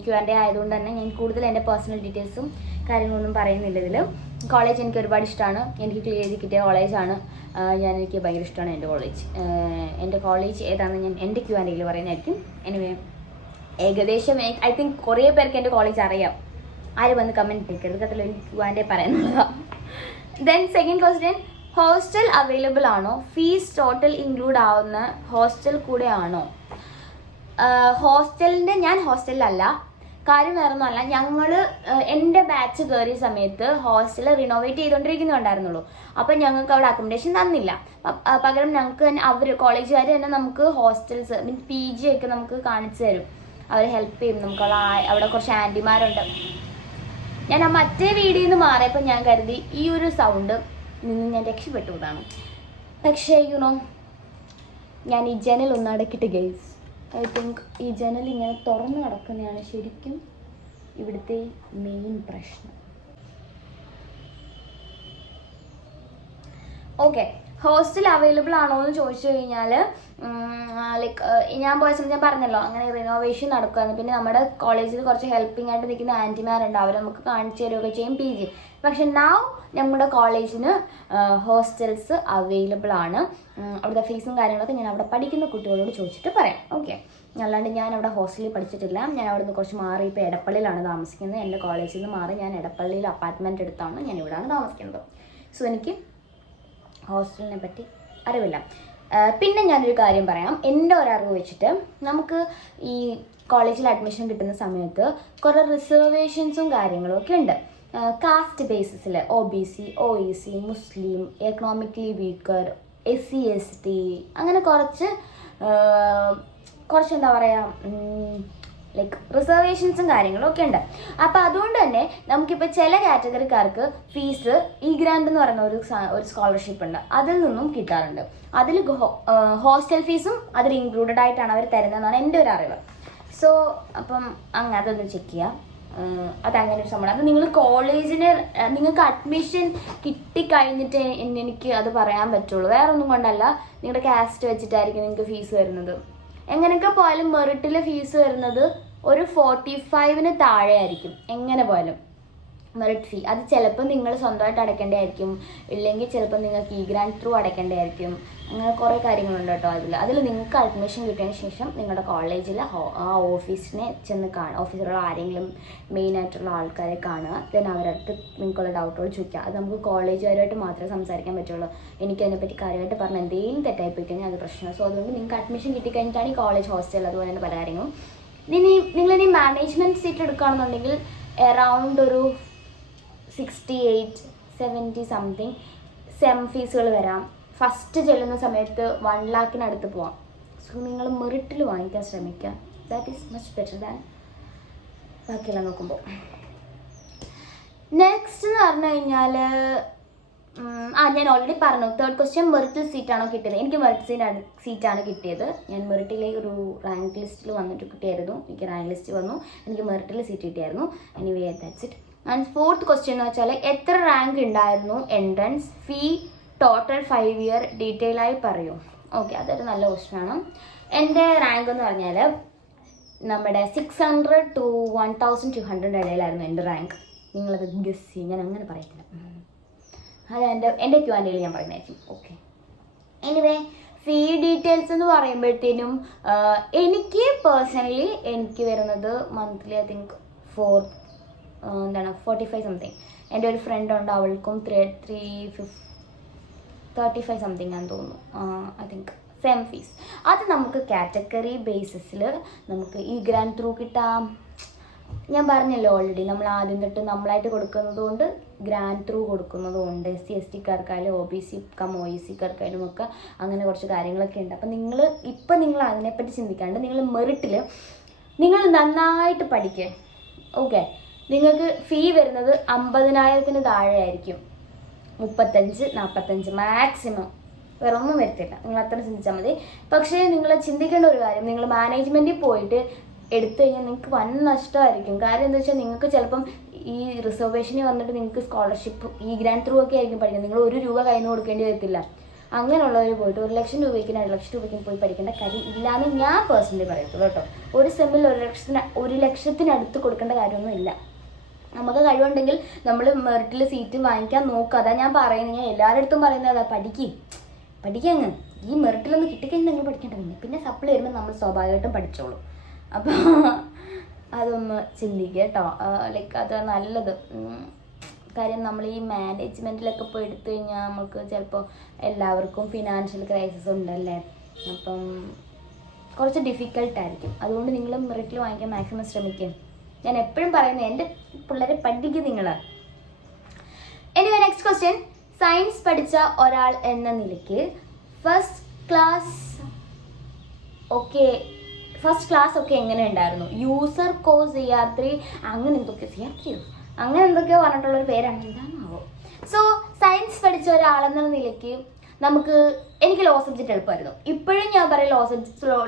Q&A ആയതുകൊണ്ട് തന്നെ ഞാൻ കൂടുതൽ എൻ്റെ പേഴ്സണൽ ഡീറ്റെയിൽസും കാര്യങ്ങളൊന്നും പറയുന്നില്ല ഇതിൽ. കോളേജ് എനിക്ക് ഒരുപാട് ഇഷ്ടമാണ്. എനിക്ക് ക്ലിയർ ചെയ്ത് കിട്ടിയ കോളേജാണ്. എനിക്ക് ഭയങ്കര ഇഷ്ടമാണ് എൻ്റെ കോളേജ്. എൻ്റെ കോളേജ് ഏതാണെന്ന് ഞാൻ എൻ്റെ Q&Aയിൽ പറയുന്നതായിരിക്കും. എനിവേ, ഏകദേശം ഐ തിങ്ക് കുറേ പേർക്ക് എൻ്റെ കോളേജ് അറിയാം. ആരും വന്ന് കമൻറ്റ് ചെയ്യരുത്, അതിൽ എനിക്ക് Q&A പറയുന്നതാണ്. Then second question, hostel available ആണോ? ഫീസ് ടോട്ടൽ ഇൻക്ലൂഡ് ആവുന്ന ഹോസ്റ്റൽ കൂടെ ആണോ? ഞാൻ ഹോസ്റ്റലിലല്ല. കാര്യം വേറൊന്നുമല്ല, എൻ്റെ ബാച്ച് കയറിയ സമയത്ത് ഹോസ്റ്റൽ റിനോവേറ്റ് ചെയ്തുകൊണ്ടിരിക്കുന്നുണ്ടായിരുന്നുള്ളൂ. അപ്പം ഞങ്ങൾക്ക് അവിടെ അക്കോമഡേഷൻ തന്നില്ല. പകരം ഞങ്ങൾക്ക് തന്നെ കോളേജുകാർ തന്നെ നമുക്ക് ഹോസ്റ്റൽസ് മീൻസ് PG ഒക്കെ നമുക്ക് കാണിച്ചു തരും. അവർ ഹെൽപ്പ് ചെയ്യും. നമുക്കുള്ള അവിടെ കുറച്ച് ആൻറ്റിമാരുണ്ട്. ഞാൻ ആ മറ്റേ വീഡിയോയിൽ നിന്ന് മാറിയപ്പോൾ ഞാൻ കരുതി ഈ ഒരു സൗണ്ട് നിന്ന് ഞാൻ രക്ഷപ്പെട്ടു എന്നാണ്. പക്ഷേ ഞാൻ ഈ ജനൽ ഒന്ന് അടക്കിട്ട് ഗൈസ്, ഐ തിങ്ക് ഈ ജനൽ ഇങ്ങനെ തുറന്നു കിടക്കുന്നതാണ് ശരിക്കും ഇവിടുത്തെ മെയിൻ പ്രശ്നം. ഓക്കെ, ഹോസ്റ്റൽ അവൈലബിൾ ആണോ എന്ന് ചോദിച്ചു കഴിഞ്ഞാൽ ലൈക്ക് ഞാൻ പോയ സമയത്ത് ഞാൻ പറഞ്ഞല്ലോ അങ്ങനെ റിനോവേഷൻ നടക്കുകയാണ്. പിന്നെ നമ്മുടെ കോളേജിൽ കുറച്ച് ഹെൽപ്പിംഗ് ആയിട്ട് നിൽക്കുന്ന ആൻറ്റിമാരുണ്ട്. അവർ നമുക്ക് കാണിച്ചു തരുകയൊക്കെ ചെയ്യും PG. പക്ഷെ നമ്മുടെ കോളേജിന് ഹോസ്റ്റൽസ് അവൈലബിൾ ആണ്. അവിടുത്തെ ഫീസും കാര്യങ്ങളൊക്കെ ഞാൻ അവിടെ പഠിക്കുന്ന കുട്ടികളോട് ചോദിച്ചിട്ട് പറയാം. ഓക്കെ, അല്ലാണ്ട് ഞാൻ അവിടെ ഹോസ്റ്റലിൽ പഠിച്ചിട്ടില്ല. ഞാൻ അവിടെ നിന്ന് കുറച്ച് മാറി ഇപ്പോൾ എടപ്പള്ളിയിലാണ് താമസിക്കുന്നത്. എൻ്റെ കോളേജിൽ നിന്ന് മാറി ഞാൻ എടപ്പള്ളിയിൽ അപ്പാർട്ട്മെൻറ്റ് എടുത്താണ് ഞാൻ ഇവിടെയാണ് താമസിക്കുന്നത്. സോ എനിക്ക് ഹോസ്റ്റലിനെ പറ്റി അറിവില്ല. പിന്നെ ഞാനൊരു കാര്യം പറയാം. എൻ്റെ ഒരറിവ് വെച്ചിട്ട് നമുക്ക് ഈ കോളേജിൽ അഡ്മിഷൻ കിട്ടുന്ന സമയത്ത് കുറേ റിസർവേഷൻസും കാര്യങ്ങളും ഒക്കെ ഉണ്ട്. കാസ്റ്റ് ബേസിസിൽ OBC, OEC, മുസ്ലിം, എക്കണോമിക്കലി വീക്കർ, SC ST അങ്ങനെ കുറച്ച് എന്താ പറയുക ലൈക്ക് റിസർവേഷൻസും കാര്യങ്ങളും ഒക്കെ ഉണ്ട്. അപ്പോൾ അതുകൊണ്ട് തന്നെ നമുക്കിപ്പോൾ ചില കാറ്റഗറിക്കാർക്ക് ഫീസ് ഗ്രാൻഡ് എന്ന് പറയുന്ന ഒരു സ്കോളർഷിപ്പ് ഉണ്ട്, അതിൽ നിന്നും കിട്ടാറുണ്ട്. അതിൽ ഹോസ്റ്റൽ ഫീസും അതിൽ ഇൻക്ലൂഡഡ് ആയിട്ടാണ് അവർ തരുന്നതെന്നാണ് എൻ്റെ ഒരു അറിവ്. സോ അപ്പം അതൊന്ന് ചെക്ക് ചെയ്യാം. അതങ്ങനെ ഒരു സംഭവം. അത് നിങ്ങൾ കോളേജിന് നിങ്ങൾക്ക് അഡ്മിഷൻ കിട്ടിക്കഴിഞ്ഞിട്ട് എനിക്ക് അത് പറയാൻ പറ്റുള്ളൂ. വേറെ ഒന്നും കൊണ്ടല്ല, നിങ്ങളുടെ കാസ്റ്റ് വെച്ചിട്ടായിരിക്കും നിങ്ങൾക്ക് ഫീസ് വരുന്നത്. എങ്ങനെയൊക്കെ പോയാലും മെറിറ്റിൽ ഫീസ് വരുന്നത് ഒരു 45-ന് താഴെ ആയിരിക്കും. എങ്ങനെ പോയാലും മെറിറ്റ് ഫീ അത് ചിലപ്പോൾ നിങ്ങൾ സ്വന്തമായിട്ട് അടയ്ക്കേണ്ടതായിരിക്കും, ഇല്ലെങ്കിൽ ചിലപ്പോൾ നിങ്ങൾക്ക് ഗ്രാൻഡ് ത്രൂ അടയ്ക്കേണ്ടതായിരിക്കും. അങ്ങനെ കുറേ കാര്യങ്ങളുണ്ട് കേട്ടോ. അതിൽ നിങ്ങൾക്ക് അഡ്മിഷൻ കിട്ടിയതിന് ശേഷം നിങ്ങളുടെ കോളേജിൽ ആ ഓഫീസിനെ ചെന്ന് കാണുക. ഓഫീസിലുള്ള ആരെങ്കിലും മെയിനായിട്ടുള്ള ആൾക്കാരെ കാണുക. ദെൻ അവരടുത്ത് നിങ്ങൾക്കുള്ള ഡൗട്ടുകൾ ചോദിക്കുക. അത് നമുക്ക് കോളേജുകാരുമായിട്ട് മാത്രമേ സംസാരിക്കാൻ പറ്റുള്ളൂ. എനിക്കതിനെപ്പറ്റി കാര്യമായിട്ട് പറഞ്ഞാൽ എന്തെങ്കിലും തെറ്റായിപ്പോയി കഴിഞ്ഞാൽ അത് പ്രശ്നമാണ്. സോ അതുകൊണ്ട് നിങ്ങൾക്ക് അഡ്മിഷൻ കിട്ടിക്കഴിഞ്ഞിട്ടാണ് ഈ കോളേജ് ഹോസ്റ്റൽ അതുപോലെ തന്നെ പല കാര്യങ്ങളും. നിങ്ങളിനി മാനേജ്മെൻറ്റ് സീറ്റ് എടുക്കുകയാണെന്നുണ്ടെങ്കിൽ അറൗണ്ട് ഒരു 68-70 സംതിങ് സെം ഫീസുകൾ വരാം. ഫസ്റ്റ് ചെല്ലുന്ന സമയത്ത് 1 lakhനടുത്ത് പോവാം. സോ നിങ്ങൾ മെറിറ്റിൽ വാങ്ങിക്കാൻ ശ്രമിക്കുക. That is much better than ബാക്കിയെല്ലാം നോക്കുമ്പോൾ. നെക്സ്റ്റ് എന്ന് പറഞ്ഞു കഴിഞ്ഞാൽ ഞാൻ ഓൾറെഡി പറഞ്ഞു, 3rd ക്വസ്റ്റ്യൻ മെറിറ്റിൽ സീറ്റാണോ കിട്ടിയത്. എനിക്ക് മെറിറ്റ് സീറ്റാണ് കിട്ടിയത്. ഞാൻ മെറിറ്റിലേക്ക് ഒരു റാങ്ക് ലിസ്റ്റിൽ വന്നിട്ട് കിട്ടിയായിരുന്നു. എനിക്ക് റാങ്ക് ലിസ്റ്റ് വന്നു, എനിക്ക് മെറിറ്റിൽ സീറ്റ് കിട്ടിയായിരുന്നു. Anyway that's it. And 4th question എന്ന് വെച്ചാൽ എത്ര റാങ്ക് ഉണ്ടായിരുന്നു, entrance fee, total 5 year detail ആയി പറയൂ. ഓക്കെ, അതൊരു നല്ല ക്വസ്റ്റ്യനാണ്. എൻ്റെ റാങ്ക് എന്ന് പറഞ്ഞാൽ നമ്മുടെ 600 to 1200 ഇടയിലായിരുന്നു എൻ്റെ റാങ്ക്. നിങ്ങളത് ഗസ് ചെയ്യും, ഞാൻ അങ്ങനെ പറയത്തില്ല. അത് എൻ്റെ Q&Aയിൽ ഞാൻ പറയുന്നതായിരിക്കും. ഓക്കെ, എനിവേ ഫീ ഡീറ്റെയിൽസ് എന്ന് പറയുമ്പോഴത്തേനും എനിക്ക് പേഴ്സണലി എനിക്ക് വരുന്നത് മന്ത്ലി ഐ തിങ്ക് 45 സംതിങ്. എൻ്റെ ഒരു ഫ്രണ്ട് ഉണ്ട്, അവൾക്കും 35 സംതിങ് ആണെന്ന് തോന്നുന്നു. I think sem fees. അത് നമുക്ക് കാറ്റഗറി ബേസിസിൽ നമുക്ക് ഗ്രാൻഡ് ത്രൂ കിട്ടാം, ഞാൻ പറഞ്ഞല്ലോ ഓൾറെഡി, നമ്മൾ ആദ്യം തൊട്ട് നമ്മളായിട്ട് കൊടുക്കുന്നത് കൊണ്ട് ഗ്രാൻഡ് ത്രൂ കൊടുക്കുന്നതും ഉണ്ട്. SC/ST OBC OEC ഒക്കെ അങ്ങനെ കുറച്ച് കാര്യങ്ങളൊക്കെ ഉണ്ട്. അപ്പം നിങ്ങൾ അതിനെപ്പറ്റി ചിന്തിക്കാണ്ട് നിങ്ങൾ മെറിറ്റിൽ നിങ്ങൾ നന്നായിട്ട് പഠിക്കുക. ഓക്കെ, നിങ്ങൾക്ക് ഫീ വരുന്നത് 50,000 താഴെ ആയിരിക്കും, 35-45 മാക്സിമം, വേറെ ഒന്നും വരത്തില്ല. നിങ്ങൾ അത്ര ചിന്തിച്ചാൽ മതി. പക്ഷേ നിങ്ങൾ ചിന്തിക്കേണ്ട ഒരു കാര്യം, നിങ്ങൾ മാനേജ്മെൻറ്റിൽ പോയിട്ട് എടുത്തു കഴിഞ്ഞാൽ നിങ്ങൾക്ക് വൻ നഷ്ടമായിരിക്കും. കാര്യം എന്താ വെച്ചാൽ നിങ്ങൾക്ക് ചിലപ്പം ഈ റിസർവേഷനിൽ വന്നിട്ട് നിങ്ങൾക്ക് സ്കോളർഷിപ്പ് ഗ്രാൻഡ് ത്രൂ ഒക്കെ ആയിരിക്കും പഠിക്കുന്നത്. നിങ്ങൾ 1 രൂപ കയ്യിൽ നിന്ന് കൊടുക്കേണ്ടി വരത്തില്ല. അങ്ങനെയുള്ളവർ പോയിട്ട് 1 ലക്ഷം രൂപയ്ക്ക് 2 ലക്ഷം രൂപയ്ക്കും പോയി പഠിക്കേണ്ട കാര്യം ഇല്ലയെന്ന് ഞാൻ പേഴ്സണലി പറയത്തുള്ളൂ കേട്ടോ. ഒരു സെമ്മിൽ 1 ലക്ഷത്തിനടുത്ത് കൊടുക്കേണ്ട കാര്യമൊന്നും ഇല്ല. നമുക്ക് കഴിവുണ്ടെങ്കിൽ നമ്മൾ മെറിറ്റിൽ സീറ്റ് വാങ്ങിക്കാൻ നോക്കുക. അതാ ഞാൻ പറയുന്നത്. ഞാൻ എല്ലാവരുടെ അടുത്തും പറയുന്നത് അതാ, പഠിക്കങ്ങ്. ഈ മെറിറ്റിലൊന്ന് കിട്ടിക്കഴിഞ്ഞാൽ നിങ്ങൾ പഠിക്കേണ്ടത്. പിന്നെ സപ്ലി വരുമ്പോൾ നമ്മൾ സ്വാഭാവികമായിട്ടും പഠിച്ചോളൂ. അപ്പോൾ അതൊന്ന് ചിന്തിക്കുക കേട്ടോ. ലൈക്ക് അത് നല്ലത്. കാര്യം നമ്മൾ ഈ മാനേജ്മെൻറ്റിലൊക്കെ പോയി എടുത്തു കഴിഞ്ഞാൽ നമുക്ക് ചിലപ്പോൾ എല്ലാവർക്കും ഫിനാൻഷ്യൽ ക്രൈസിസ് ഉണ്ടല്ലേ. അപ്പം കുറച്ച് ഡിഫിക്കൽട്ടായിരിക്കും. അതുകൊണ്ട് നിങ്ങൾ മെറിറ്റിൽ വാങ്ങിക്കാൻ മാക്സിമം ശ്രമിക്കും. ഞാൻ എപ്പോഴും പറയുന്നത്, എൻ്റെ പിള്ളേരെ പഠിക്കും നിങ്ങൾ. Anyway, next question. സയൻസ് പഠിച്ച ഒരാൾ എന്ന നിലയ്ക്ക് ഫസ്റ്റ് ക്ലാസ് ഒക്കെ എങ്ങനെ ഉണ്ടായിരുന്നു? യൂസർ കോഴ്സ് CR3 അങ്ങനെ എന്തൊക്കെയോ പറഞ്ഞിട്ടുള്ളൊരു പേരാണ്, എന്താണാവോ. സോ സയൻസ് പഠിച്ച ഒരാളെന്ന നിലയ്ക്ക് എനിക്ക് ലോ സബ്ജക്റ്റ് എളുപ്പമായിരുന്നു. ഇപ്പോഴും ഞാൻ പറയും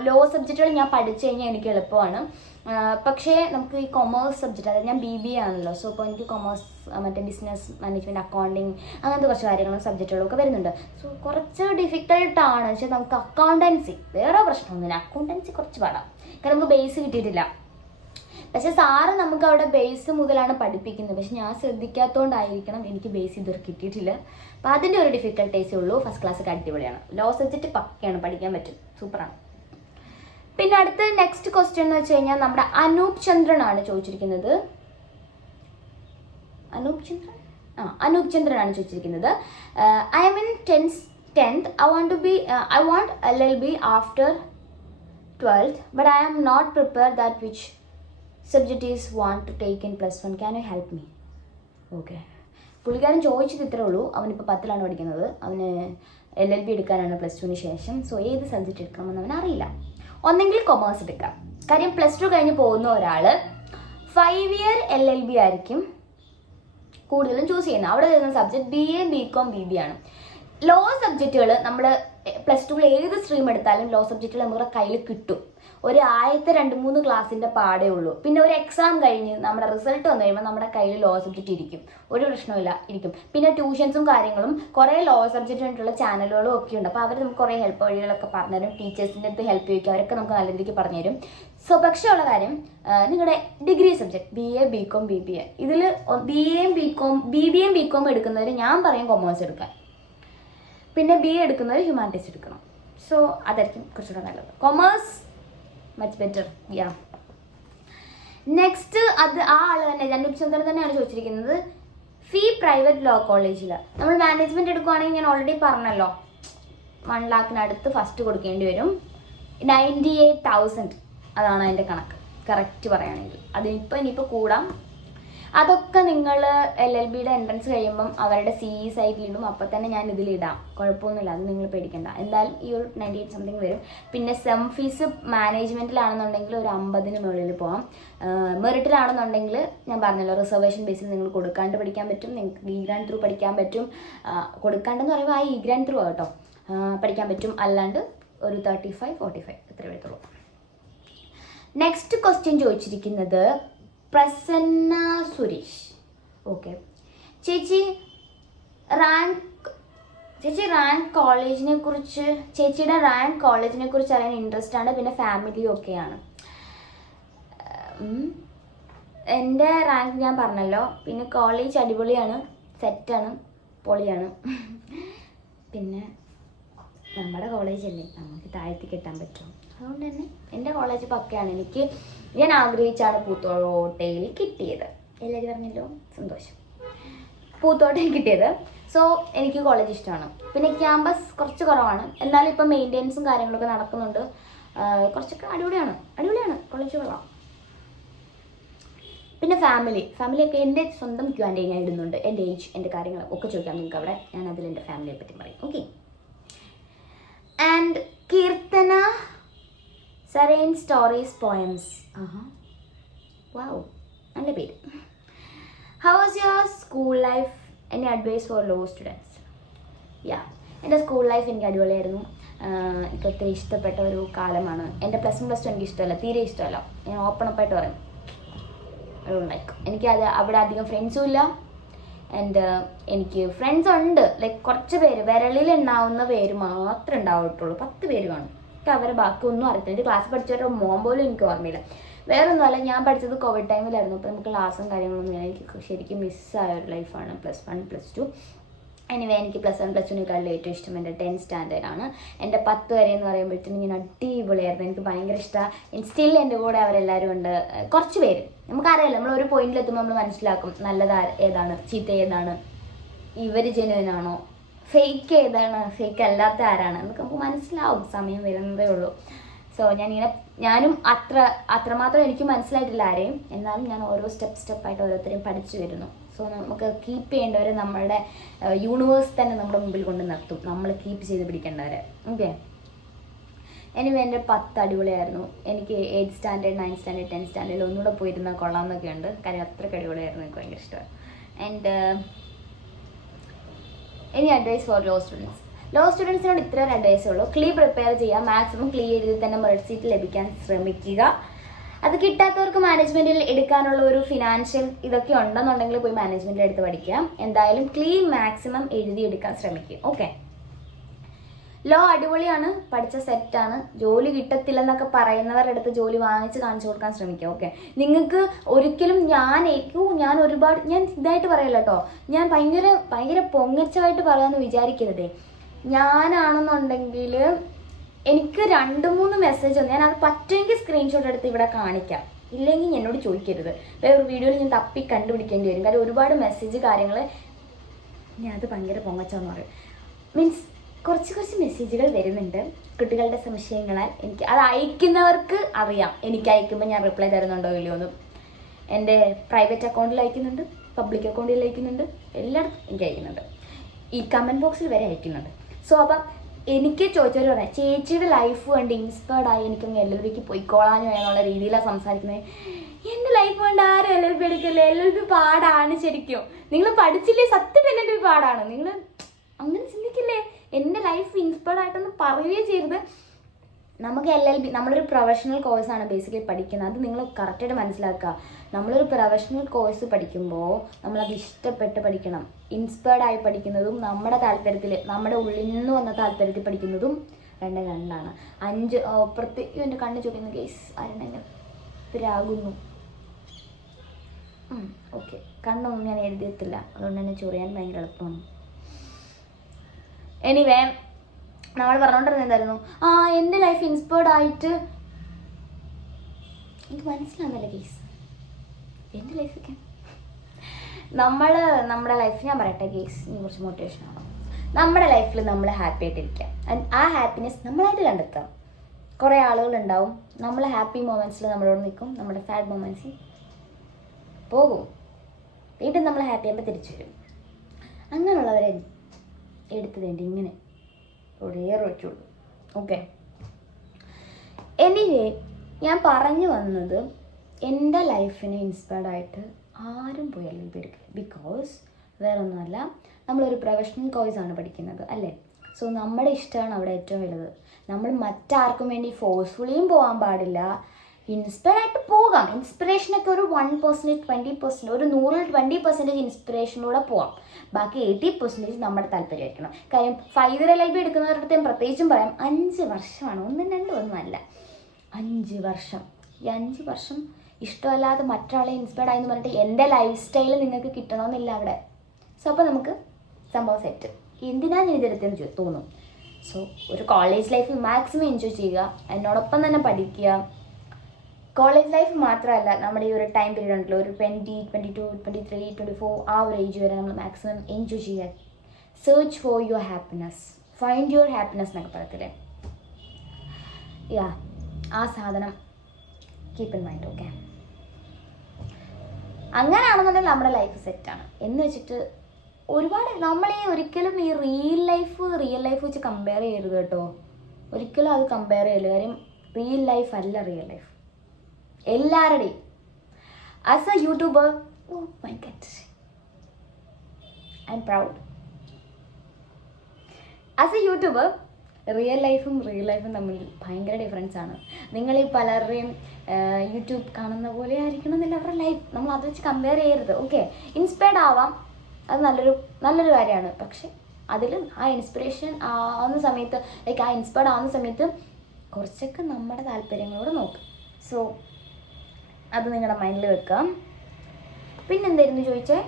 ലോ സബ്ജക്റ്റുകൾ ഞാൻ പഠിച്ചു കഴിഞ്ഞാൽ എനിക്ക് എളുപ്പമാണ്. പക്ഷേ നമുക്ക് ഈ കൊമേഴ്സ് സബ്ജക്റ്റ്, അതായത് ഞാൻ BBA ആണല്ലോ. സോ അപ്പോൾ എനിക്ക് കൊമേഴ്സ്, മറ്റേ ബിസിനസ് മാനേജ്മെൻറ്റ്, അക്കൗണ്ടിങ്, അങ്ങനത്തെ കുറച്ച് കാര്യങ്ങളും സബ്ജക്റ്റുകളൊക്കെ വരുന്നുണ്ട്. സോ കുറച്ച് ഡിഫിക്കൽട്ടാണ്. പക്ഷേ നമുക്ക് അക്കൗണ്ടൻസി വേറെ പ്രശ്നമൊന്നുമില്ല. അക്കൗണ്ടൻസി കുറച്ച് പാടാം, കാരണം നമുക്ക് ബേസ് കിട്ടിയിട്ടില്ല. പക്ഷേ സാറ് നമുക്ക് അവിടെ ബേസ് മുതലാണ് പഠിപ്പിക്കുന്നത്. പക്ഷെ ഞാൻ ശ്രദ്ധിക്കാത്തതുകൊണ്ടായിരിക്കണം എനിക്ക് ബേസ് ഇതുവരെ കിട്ടിയിട്ടില്ല. അപ്പോൾ അതിൻ്റെ ഒരു ഡിഫിക്കൽട്ടേസേ ഉള്ളൂ. ഫസ്റ്റ് ക്ലാസ്സൊക്കെ അടിപൊളിയാണ്. ലോ സബ്ജക്റ്റ് പക്കയാണ്, പഠിക്കാൻ പറ്റും, സൂപ്പറാണ്. പിന്നെ അടുത്ത നെക്സ്റ്റ് ക്വസ്റ്റ്യൻ എന്ന് വെച്ച് കഴിഞ്ഞാൽ നമ്മുടെ അനൂപ് ചന്ദ്രനാണ് ചോദിച്ചിരിക്കുന്നത്. അനൂപ് ചന്ദ്രനാണ് ചോദിച്ചിരിക്കുന്നത്. I am in 10th. I want LLB after 12th, but I am not prepared that which subject is want to take in +1. Can you help me? Okay. പുള്ളിക്കാരൻ ചോദിച്ചത് ഇത്രേ ഉള്ളൂ. അവനിപ്പോൾ 10ലാണ് പഠിക്കുന്നത്. അവന് LLB എടുക്കാനാണ് +2ന് ശേഷം. സോ ഏത് സബ്ജക്റ്റ് എടുക്കണമെന്ന് അവന് അറിയില്ല. ഒന്നെങ്കിൽ കൊമേഴ്സ് എടുക്കാം. കാര്യം +2 കഴിഞ്ഞ് പോകുന്ന ഒരാൾ 5 year LLB ആയിരിക്കും കൂടുതലും ചൂസ് ചെയ്യുന്നത്. അവിടെ വരുന്ന സബ്ജക്റ്റ് BA BCom BB ആണ്. ലോ സബ്ജക്റ്റുകൾ നമ്മൾ +2 ഏത് സ്ട്രീം എടുത്താലും ലോ സബ്ജക്റ്റുകൾ നമ്മുടെ കയ്യിൽ കിട്ടും. ഒരു ആദ്യത്തെ 2-3 ക്ലാസ്സിൻ്റെ പാടേ ഉള്ളൂ. പിന്നെ ഒരു എക്സാം കഴിഞ്ഞ് നമ്മുടെ റിസൾട്ട് വന്നു കഴിയുമ്പോൾ നമ്മുടെ കയ്യിൽ ലോ സബ്ജക്റ്റ് ഇരിക്കും, ഒരു പ്രശ്നമില്ല, ഇരിക്കും. പിന്നെ ട്യൂഷൻസും കാര്യങ്ങളും കുറേ ലോ സബ്ജക്റ്റിനായിട്ടുള്ള ചാനലുകളും ഒക്കെ ഉണ്ട്. അപ്പോൾ അവർ നമുക്ക് കുറേ ഹെൽപ്പ് വഴികളൊക്കെ പറഞ്ഞുതരും. ടീച്ചേഴ്സിൻ്റെ അടുത്ത് ഹെൽപ്പ് ചോദിക്കും, അവരൊക്കെ നമുക്ക് നല്ല രീതിക്ക് പറഞ്ഞുതരും. സോ പക്ഷേ ഉള്ള കാര്യം, നിങ്ങളുടെ degree subject BA BCom BBA, ഇതിൽ BBA BCom എടുക്കുന്നവർ ഞാൻ പറയും കൊമേഴ്സ് എടുക്കാൻ. പിന്നെ BA എടുക്കുന്നവർ ഹ്യൂമാനിറ്റീസ് എടുക്കണം. സോ അതായിരിക്കും കുറച്ചുകൂടെ നല്ലത്. Commerce much better. നെക്സ്റ്റ് ആ ആൾ തന്നെ അനൂപ് ചന്ദ്രൻ തന്നെയാണ് ചോദിച്ചിരിക്കുന്നത്. ഫീ പ്രൈവറ്റ് ലോ കോളേജിൽ നമ്മൾ മാനേജ്മെൻറ്റ് എടുക്കുവാണെങ്കിൽ ഞാൻ ഓൾറെഡി പറഞ്ഞല്ലോ 1 lakhനടുത്ത് ഫസ്റ്റ് കൊടുക്കേണ്ടി വരും. 98,000 അതാണ് അതിൻ്റെ കണക്ക്, കറക്റ്റ് പറയുകയാണെങ്കിൽ. ഇനിയിപ്പോൾ കൂടാം. അതൊക്കെ നിങ്ങൾ LLBയുടെ എൻട്രൻസ് കഴിയുമ്പം അവരുടെ CE സൈറ്റിലിടും. അപ്പോൾ തന്നെ ഞാൻ ഇതിലിടാം, കുഴപ്പമൊന്നുമില്ല, അത് നിങ്ങൾ പേടിക്കണ്ട. എന്തായാലും ഈ ഒരു 98 സംതിങ് വരും. പിന്നെ സെം ഫീസ് മാനേജ്മെൻറ്റിലാണെന്നുണ്ടെങ്കിൽ ഒരു 50-ന് മുകളിൽ പോകാം. മെറിറ്റിലാണെന്നുണ്ടെങ്കിൽ ഞാൻ പറഞ്ഞല്ലോ റിസർവേഷൻ ബേസിൽ നിങ്ങൾ കൊടുക്കാണ്ട് പഠിക്കാൻ പറ്റും. നിങ്ങൾക്ക് ഗ്രാൻഡ് ത്രൂ പഠിക്കാൻ പറ്റും. കൊടുക്കാണ്ടെന്ന് പറയുമ്പോൾ ആ ഗ്രാൻഡ് ത്രൂ കേട്ടോ പഠിക്കാൻ പറ്റും. അല്ലാണ്ട് ഒരു 35-45 ഇത്ര വരത്തുള്ളൂ. നെക്സ്റ്റ് ക്വസ്റ്റ്യൻ ചോദിച്ചിരിക്കുന്നത് പ്രസന്ന സുരേഷ്. ഓക്കെ, ചേച്ചിയുടെ റാങ്ക് കോളേജിനെ കുറിച്ച് അറിയാൻ ഇൻട്രസ്റ്റ് ആണ്. പിന്നെ ഫാമിലിയും ഒക്കെയാണ്. എൻ്റെ റാങ്ക് ഞാൻ പറഞ്ഞല്ലോ. പിന്നെ കോളേജ് അടിപൊളിയാണ്, സെറ്റാണ്, പൊളിയാണ്. പിന്നെ നമ്മുടെ കോളേജല്ലേ, നമുക്ക് താഴ്ത്തി കെട്ടാൻ പറ്റും. അതുകൊണ്ട് തന്നെ എൻ്റെ കോളേജ് പക്കയാണ്. ഞാൻ ആഗ്രഹിച്ചാണ് പൂത്തോട്ടയിൽ കിട്ടിയത്. എല്ലാവരും പറഞ്ഞല്ലോ, സന്തോഷം. പൂത്തോട്ടയിൽ കിട്ടിയത്. സോ എനിക്ക് കോളേജ് ഇഷ്ടമാണ്. പിന്നെ ക്യാമ്പസ് കുറച്ച് കുറവാണ്, എന്നാലും ഇപ്പം മെയിൻ്റെനൻസും കാര്യങ്ങളൊക്കെ നടക്കുന്നുണ്ട്. കുറച്ചൊക്കെ അടിപൊളിയാണ് കോളേജ് കൊള്ളാം. പിന്നെ ഫാമിലിയൊക്കെ എൻ്റെ സ്വന്തം Q&A ഞാൻ ഇടുന്നുണ്ട്. എൻ്റെ ഏജ്, എൻ്റെ കാര്യങ്ങൾ ഒക്കെ ചോദിക്കാം നിങ്ങൾക്ക് അവിടെ. ഞാൻ അതിൽ എൻ്റെ ഫാമിലിയെ പറ്റി പറയും. ഓക്കെ. ആൻഡ് കീർത്തന സറൈൻ സ്റ്റോറീസ് പോയംസ്. വാവ്, നല്ല പേര്. How was your school life? Any advice for law students? എൻ്റെ സ്കൂൾ ലൈഫ് എനിക്ക് അടിപൊളിയായിരുന്നു. എനിക്ക് ഒത്തിരി ഇഷ്ടപ്പെട്ട ഒരു കാലമാണ്. എൻ്റെ +1 +2 എനിക്ക് ഇഷ്ടമല്ല, തീരെ ഇഷ്ടമല്ല. ഞാൻ ഓപ്പണപ്പായിട്ട് പറയും. ലൈക്ക് എനിക്കത് അവിടെ അധികം ഫ്രണ്ട്സും ഇല്ല. ആൻഡ് എനിക്ക് ഫ്രണ്ട്സ് ഉണ്ട്, ലൈക്ക് കുറച്ച് പേര്, വിരളിൽ ഉണ്ടാവുന്ന പേര് മാത്രമേ ഉണ്ടാവട്ടുള്ളൂ. 10 പേര് കാണും. എനിക്ക് അവരെ ബാക്കി ഒന്നും അറിയത്തില്ല. എൻ്റെ ക്ലാസ് പഠിച്ചവരുടെ മോൻ പോലും എനിക്ക് ഓർമ്മയില്ല. വേറൊന്നുമല്ല, ഞാൻ പഠിച്ചത് കോവിഡ് ടൈമിലായിരുന്നു. അപ്പോൾ നമുക്ക് ക്ലാസ്സും കാര്യങ്ങളൊന്നും എനിക്ക് ശരിക്കും മിസ്സായ ഒരു ലൈഫാണ് +1 +2. എനിവേ എനിക്ക് +1 +2നെക്കാളും ഏറ്റവും ഇഷ്ടം എൻ്റെ 10th സ്റ്റാൻഡേർഡ് ആണ്. എൻ്റെ 10 വരെ എന്ന് പറയുമ്പോഴത്തേനും ഞാൻ അടിപൊളിയായിരുന്നു. എനിക്ക് ഭയങ്കര ഇഷ്ടമാണ്. സ്റ്റിൽ എൻ്റെ കൂടെ അവരെല്ലാവരും ഉണ്ട്. കുറച്ച് പേര് നമുക്കറിയാലോ, നമ്മൾ ഒരു പോയിന്റിലെത്തുമ്പോൾ നമ്മൾ മനസ്സിലാക്കും നല്ലത് ഏതാണ്, ചീത്ത ഏതാണ്, ഇവർ ജെനുവിനാണോ, ഫേക്ക് ഏതാണ്, ഫേക്ക് അല്ലാത്ത ആരാണ് എന്നൊക്കെ നമുക്ക് മനസ്സിലാവും. സമയം വരുന്നതേ ഉള്ളൂ. സോ ഞാനും അത്രമാത്രം എനിക്ക് മനസ്സിലായിട്ടില്ല ആരെയും. എന്നാലും ഞാൻ ഓരോ സ്റ്റെപ്പായിട്ട് ഓരോരുത്തരെയും പഠിച്ചു വരുന്നു. സോ നമുക്ക് കീപ്പ് ചെയ്യേണ്ടവരെ നമ്മളുടെ യൂണിവേഴ്സ് തന്നെ നമ്മുടെ മുമ്പിൽ കൊണ്ട് നിർത്തും, നമ്മൾ കീപ്പ് ചെയ്ത് പിടിക്കേണ്ടവരെ. ഓക്കെ. എനിവേ എൻ്റെ 10 അടിപൊളിയായിരുന്നു. എനിക്ക് 8th standard 9th standard 10th സ്റ്റാൻഡേർഡിൽ ഒന്നുകൂടെ പോയിരുന്നാൽ കൊള്ളാമെന്നൊക്കെ ഉണ്ട്. കാര്യം അത്രയ്ക്ക് അടിപൊളിയായിരുന്നു. എനിക്ക് ഭയങ്കര ഇഷ്ടമാണ്. And any advice for law students? Law സ്റ്റുഡൻസിനോട് ഇത്ര ഒരു അഡ്വൈസേ ഉള്ളൂ. പ്രിപ്പയർ ചെയ്യുക. മാക്സിമം എഴുതി തന്നെ മെറിറ്റ് സീറ്റ് ലഭിക്കാൻ ശ്രമിക്കുക. അത് കിട്ടാത്തവർക്ക് മാനേജ്മെൻറ്റിൽ എടുക്കാനുള്ള ഒരു ഫിനാൻഷ്യൽ ഇതൊക്കെ ഉണ്ടെന്നുണ്ടെങ്കിൽ പോയി മാനേജ്മെൻറ്റിൽ എടുത്ത് പഠിക്കാം. എന്തായാലും മാക്സിമം എഴുതിയെടുക്കാൻ ശ്രമിക്കുക. ഓക്കെ. ലോ അടിപൊളിയാണ്, പഠിച്ച സെറ്റാണ്. ജോലി കിട്ടത്തില്ലെന്നൊക്കെ പറയുന്നവരുടെ അടുത്ത് ജോലി വാങ്ങിച്ച് കാണിച്ചു കൊടുക്കാൻ ശ്രമിക്കുക. ഓക്കെ. നിങ്ങൾക്ക് ഒരിക്കലും ഞാൻ ഇതായിട്ട് പറയല്ല കേട്ടോ, ഞാൻ ഭയങ്കര പൊങ്ങച്ചമായിട്ട് പറയാമെന്ന് വിചാരിക്കരുതേ. ഞാനാണെന്നുണ്ടെങ്കിൽ എനിക്ക് 2-3 മെസ്സേജ് വന്നു. ഞാൻ അത് പറ്റുമെങ്കിൽ സ്ക്രീൻഷോട്ട് എടുത്ത് ഇവിടെ കാണിക്കാം, ഇല്ലെങ്കിൽ എന്നോട് ചോദിക്കരുത്. വേറൊരു വീഡിയോയിൽ ഞാൻ തപ്പി കണ്ടുപിടിക്കേണ്ടി വരും. കാര്യം ഒരുപാട് മെസ്സേജ് കാര്യങ്ങൾ, ഞാൻ അത് ഭയങ്കര പൊങ്ങച്ചെന്ന് പറയും. മീൻസ് കുറച്ച് മെസ്സേജുകൾ വരുന്നുണ്ട് കുട്ടികളുടെ സംശയങ്ങളാൽ. എനിക്ക് അത് അയക്കുന്നവർക്ക് അറിയാം എനിക്ക് അയക്കുമ്പോൾ ഞാൻ റിപ്ലൈ തരുന്നുണ്ടോ ഇല്ലയോ എന്ന്. എൻ്റെ പ്രൈവറ്റ് അക്കൗണ്ടിൽ അയക്കുന്നുണ്ട്, പബ്ലിക് അക്കൗണ്ടിൽ അയക്കുന്നുണ്ട്, എല്ലായിടത്തും എനിക്ക് അയക്കുന്നുണ്ട്. ഈ കമൻറ്റ് ബോക്സിൽ വരെ അയക്കുന്നുണ്ട്. സോ അപ്പം എനിക്ക് ചോദിച്ചവർ പറയാം, ചേച്ചിയുടെ ലൈഫ് കണ്ട് ഇൻസ്പയർഡ് ആയി എനിക്കൊന്ന് LLBക്ക് പോയിക്കോളാനോ എന്നുള്ള രീതിയിലാണ് സംസാരിക്കുന്നത്. എൻ്റെ ലൈഫ് കൊണ്ട് ആരും LLB എടുക്കില്ല. LLB പാടാണ് ശരിക്കും. നിങ്ങൾ പഠിച്ചില്ലേ, സത്യത്തിൽ LLB പാടാണ്. നിങ്ങൾ അങ്ങനെ ചിന്തിക്കില്ലേ? എൻ്റെ ലൈഫ് ഇൻസ്പയർഡ് ആയിട്ടൊന്ന് പറയുകയും ചെയ്യരുത്. നമുക്ക് LLB നമ്മളൊരു പ്രൊഫഷണൽ കോഴ്സാണ് ബേസിക്കലി പഠിക്കുന്നത്. അത് നിങ്ങൾ കറക്റ്റായിട്ട് മനസ്സിലാക്കുക. നമ്മളൊരു പ്രൊഫഷണൽ കോഴ്സ് പഠിക്കുമ്പോൾ നമ്മളത് ഇഷ്ടപ്പെട്ട് പഠിക്കണം. ഇൻസ്പയർഡ് ആയി പഠിക്കുന്നതും നമ്മുടെ താല്പര്യത്തിൽ, നമ്മുടെ ഉള്ളിൽ നിന്ന് വന്ന താല്പര്യത്തിൽ പഠിക്കുന്നതും രണ്ടാണ്. 5 പ്രത്യേകം എൻ്റെ കണ്ണ് ചോദിക്കുന്ന കേസ് ആരുണ്ടെങ്കിൽ രാകുന്നു. ഓക്കെ. കണ്ണൊന്നും ഞാൻ എഴുതിയത്തില്ല, അതുകൊണ്ട് തന്നെ ചൊറിയാൻ ഭയങ്കര എളുപ്പമാണ്. എനിവേ നമ്മൾ പറഞ്ഞുകൊണ്ടിരുന്നത് എന്തായിരുന്നു? എൻ്റെ ലൈഫ് ഇൻസ്പയർഡ് ആയിട്ട് എനിക്ക് മനസ്സിലാകുന്നില്ല കേസ്. എൻ്റെ ലൈഫൊക്കെ നമ്മുടെ ലൈഫ് ഞാൻ പറയട്ടെ കേസ്, ഇനി കുറച്ച് മോട്ടിവേഷനാണ്. നമ്മുടെ ലൈഫിൽ നമ്മൾ ഹാപ്പി ആയിട്ടിരിക്കാം. ആ ഹാപ്പിനെസ് നമ്മളായിട്ട് കണ്ടെത്താം. കുറേ ആളുകളുണ്ടാവും നമ്മൾ ഹാപ്പി മൊമെൻറ്റ്സിൽ നമ്മളോട് നിൽക്കും, നമ്മുടെ സാഡ് മൊമെൻറ്റ്സിൽ പോകും. വീണ്ടും നമ്മൾ ഹാപ്പി ആകുമ്പോൾ തിരിച്ചു വരും. അങ്ങനെയുള്ളവരെ എടുത്തു വേണ്ടി ഇങ്ങനെ വെച്ചുള്ളൂ. ഓക്കെ. എനിവേ ഞാൻ പറഞ്ഞു വന്നത്, എൻ്റെ ലൈഫിനെ ഇൻസ്പയർഡ് ആയിട്ട് ആരും പോയി LLB എടുക്കില്ല. ബിക്കോസ് വേറെ ഒന്നുമല്ല, നമ്മളൊരു പ്രൊഫഷണൽ കോഴ്സാണ് പഠിക്കുന്നത് അല്ലേ. സോ നമ്മുടെ ഇഷ്ടമാണ് അവിടെ ഏറ്റവും വലുത്. നമ്മൾ മറ്റാർക്കും വേണ്ടി ഫോഴ്സ്ഫുള്ളിയും പോകാൻ പാടില്ല. ഇൻസ്പയർഡ് ആയിട്ട് പോകാം. ഇൻസ്പിറേഷനൊക്കെ ഒരു 1%, 20%, ഒരു 120% ഇൻസ്പിറേഷനിലൂടെ പോകാം. ബാക്കി 80% നമ്മുടെ താല്പര്യമായിരിക്കണം. കാര്യം 5 year LLB എടുക്കുന്നവരുടെ അടുത്ത് ഞാൻ പ്രത്യേകിച്ചും പറയാം, 5 വർഷമാണ്, 1-2 ഒന്നുമല്ല, 5 വർഷം. ഈ 5 വർഷം ഇഷ്ടമല്ലാതെ മറ്റൊരാളെ ഇൻസ്പയർഡ് ആയെന്ന് പറഞ്ഞിട്ട് എൻ്റെ ലൈഫ് സ്റ്റൈൽ നിങ്ങൾക്ക് കിട്ടണമെന്നില്ല അവിടെ. സോ അപ്പോൾ നമുക്ക് സംഭവം സെറ്റ്. എന്തിനാണ് ഞാൻ ഇതെടുത്തതെന്ന് തോന്നും. സോ ഒരു കോളേജ് ലൈഫ് മാക്സിമം എൻജോയ് ചെയ്യുക, എന്നോടൊപ്പം തന്നെ പഠിക്കുക. കോളേജ് ലൈഫ് മാത്രമല്ല, നമ്മുടെ ഈ ഒരു ടൈം പീരീഡ് ഉണ്ടല്ലോ, ഒരു 20, 22, 23, 24 ആ ഒരു ഏജ് വരെ നമ്മൾ മാക്സിമം എൻജോയ് ചെയ്യുക. Search for your happiness, find your happiness എന്നൊക്കെ പറയത്തില്ലേ. ആ സാധനം കീപ്പ് ഇൻ മൈൻഡ്. ഓക്കെ. അങ്ങനെയാണെന്നുണ്ടെങ്കിൽ നമ്മുടെ ലൈഫ് സെറ്റാണ് എന്ന് വെച്ചിട്ട് ഒരുപാട് നമ്മൾ ഒരിക്കലും ഈ റിയൽ ലൈഫ് വെച്ച് കമ്പയർ ചെയ്യരുത് കേട്ടോ. ഒരിക്കലും അത് കമ്പയർ ചെയ്യരുത്. കാര്യം റിയൽ ലൈഫ് അല്ല റിയൽ ലൈഫ് എല്ലാവരുടെയും. As a YouTuber, oh my God, I am proud. As a YouTuber real ലൈഫും തമ്മിൽ ഭയങ്കര ഡിഫറൻസ് ആണ്. നിങ്ങൾ ഈ പലരുടെയും യൂട്യൂബ് കാണുന്ന പോലെ ആയിരിക്കണം എന്നില്ല അവരുടെ ലൈഫ്. നമ്മൾ അത് വെച്ച് കമ്പയർ ചെയ്യരുത്. ഓക്കെ, ഇൻസ്പയർഡ് ആവാം, അത് നല്ലൊരു കാര്യമാണ്. പക്ഷെ അതിൽ ആ ഇൻസ്പിറേഷൻ ആവുന്ന സമയത്ത്, ലൈക്ക് ആ ഇൻസ്പയർഡ് ആവുന്ന സമയത്ത് കുറച്ചൊക്കെ നമ്മുടെ താല്പര്യങ്ങളോട് നോക്കുക. സോ അത് നിങ്ങളുടെ മൈൻഡിൽ വെക്കാം. പിന്നെന്തായിരുന്നു ചോദിച്ചേ?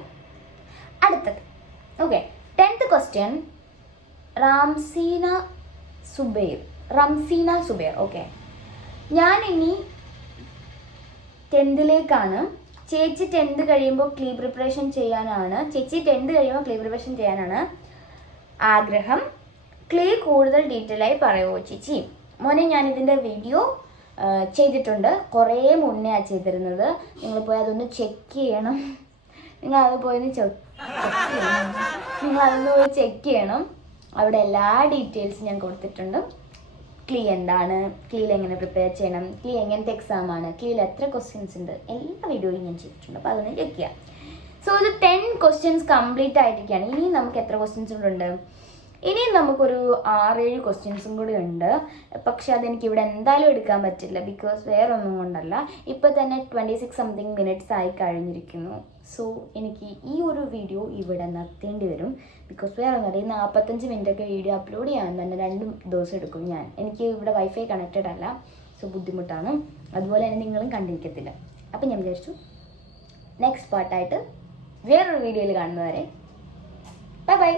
അടുത്തത് okay, 10th question. Ramseena Zubair. Okay, ഞാൻ ഇനി 10th ചേച്ചി 10th കഴിയുമ്പോൾ ക്ലീ പ്രിപ്പറേഷൻ ചെയ്യാനാണ് ആഗ്രഹം. ക്ലീ കൂടുതൽ ഡീറ്റെയിൽ ആയി പറയുമോ ചേച്ചി? മോനെ, ഞാനിതിൻ്റെ വീഡിയോ ചെയ്തിട്ടുണ്ട്. കുറേ മുന്നേ ചെയ്തിരുന്നത്. നിങ്ങൾ പോയി അതൊന്ന് ചെക്ക് ചെയ്യണം. ചെക്ക് ചെയ്യണം. അവിടെ എല്ലാ ഡീറ്റെയിൽസും ഞാൻ കൊടുത്തിട്ടുണ്ട്. ക്ലീ എന്താണ്, ക്ലീയിൽ എങ്ങനെ പ്രിപ്പയർ ചെയ്യണം, ക്ലീ എങ്ങനത്തെ എക്സാമാണ്, ക്ലീയിൽ എത്ര ക്വസ്റ്റ്യൻസ് ഉണ്ട്, എല്ലാ വീഡിയോയും ഞാൻ ചെയ്തിട്ടുണ്ട്. അപ്പോൾ അതൊന്ന് ചെക്ക് ചെയ്യാം. സോ ഇത് 10 ക്വസ്റ്റ്യൻസ് കംപ്ലീറ്റ് ആയിരിക്കുകയാണ്. ഇനിയും നമുക്ക് എത്ര ക്വസ്റ്റ്യൻസ് കൂടെ ഉണ്ട്? ഇനിയും നമുക്കൊരു 6-7 ക്വസ്റ്റ്യൻസും കൂടി ഉണ്ട്. പക്ഷെ അതെനിക്ക് ഇവിടെ എന്തായാലും എടുക്കാൻ പറ്റില്ല. ബിക്കോസ് വേറെ ഒന്നും കൊണ്ടല്ല, ഇപ്പോൾ തന്നെ 26 സംതിങ് മിനിറ്റ്സ് ആയി കഴിഞ്ഞിരിക്കുന്നു. സോ എനിക്ക് ഈ ഒരു വീഡിയോ ഇവിടെ നിർത്തേണ്ടി വരും. ബിക്കോസ് വേറെ ഒന്നും അറിയാം, 45 മിനിറ്റൊക്കെ വീഡിയോ അപ്ലോഡ് ചെയ്യാൻ തന്നെ 2 ദിവസം എടുക്കും. എനിക്ക് ഇവിടെ വൈഫൈ കണക്റ്റഡ് അല്ല. സോ ബുദ്ധിമുട്ടാണ്. അതുപോലെ തന്നെ നിങ്ങളും കണ്ടിരിക്കത്തില്ല. അപ്പം ഞാൻ വിചാരിച്ചു നെക്സ്റ്റ് പാർട്ടായിട്ട് വേറൊരു വീഡിയോയിൽ കാണുന്നവരെ ബൈ ബൈ.